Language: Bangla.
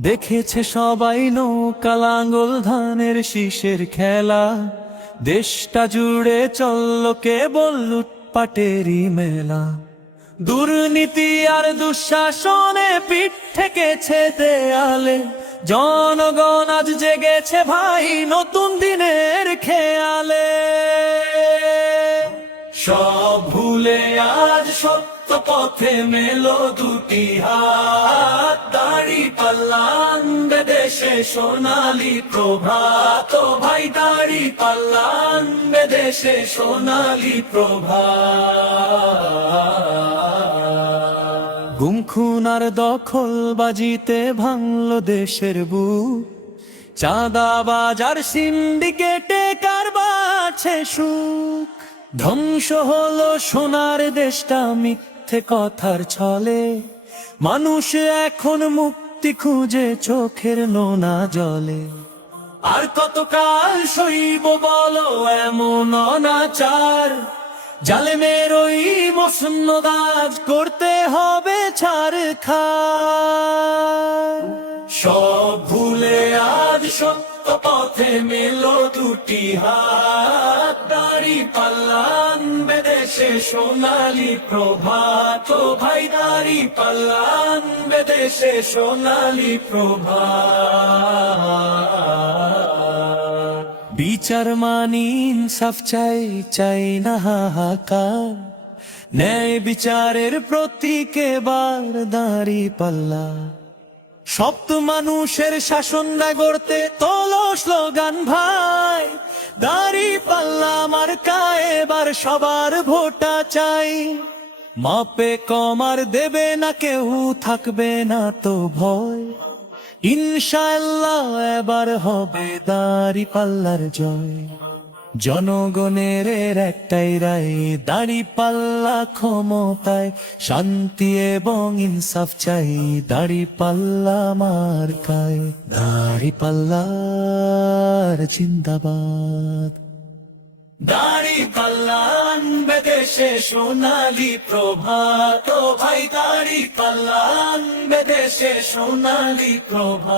দেখেছে সবাই নৌকা নৌকালাঙ্গল ধানের শীষের খেলা। দেশটা জুড়ে চলল কেবল লুটপাটেরই মেলা। দুর্নীতি আর দুঃশাসনে পিঠ থেকেছে দেয়ালে। জনগণ আজ জেগেছে ভাই নতুন দিনের খেয়ালে। সব ভুলে আজ সত্য পথে মেলো দুটি হাত। দাড়ি পাল্লান দেশে সোনালি প্রভাত। ভাই, দাড়ি পাল্লান দেশে সোনালি প্রভাত। খুন আর দখল বাজিতে ভাঙল দেশের বুক। চাঁদা বাজার সিন্ডিকেটে কারবাছে সুখ? ধ্বংস হলো সোনার দেশটা মিথ্যে কথার ছলে। মানুষ এখন মুক্তি খুঁজে চোখের নোনা জলে। আর কতকাল সইব বলো এমন অনাচার? জালেমের ওই মসন্ন কাজ করতে হবে ছাড় খা সব ভুলে আজ সত্য পথে মেলো দুটি হাত। দাড়ি পাল্লান বেদেশে সোনালি প্রভাত। ভাই, দাড়ি পাল্লান বেদেশে সোনালি প্রভাত। বিচার মানি ইনসাফ চাই চাই না হাহাকার। ন্যায় বিচারের প্রতীক এবার দাঁড়ি পাল্লা। সপ্ত মানুষের শাসন না গড়তে তোলো স্লোগান ভাই। দাড়ি পাল্লা আমার এবার সবার ভোটা চাই। মাপে কমার দেবে না কেউ, থাকবে না তো ভয়। ইনশাল্লাহ এবার হবে দাড়ি পাল্লার জয়। জনগণের একটাই রায়, দাড়ি পাল্লা ক্ষমতায় শান্তি এবং ইনসাফ চাই, দাড়ি পাল্লা মার্কায়, দাড়ি পাল্লার জিন্দাবাদ। দাড়ি পাল্লান বেদেশে সোনালি প্রভাত ভাই দাড়ি পাল্লান বেদেশে সোনালি প্রভাত।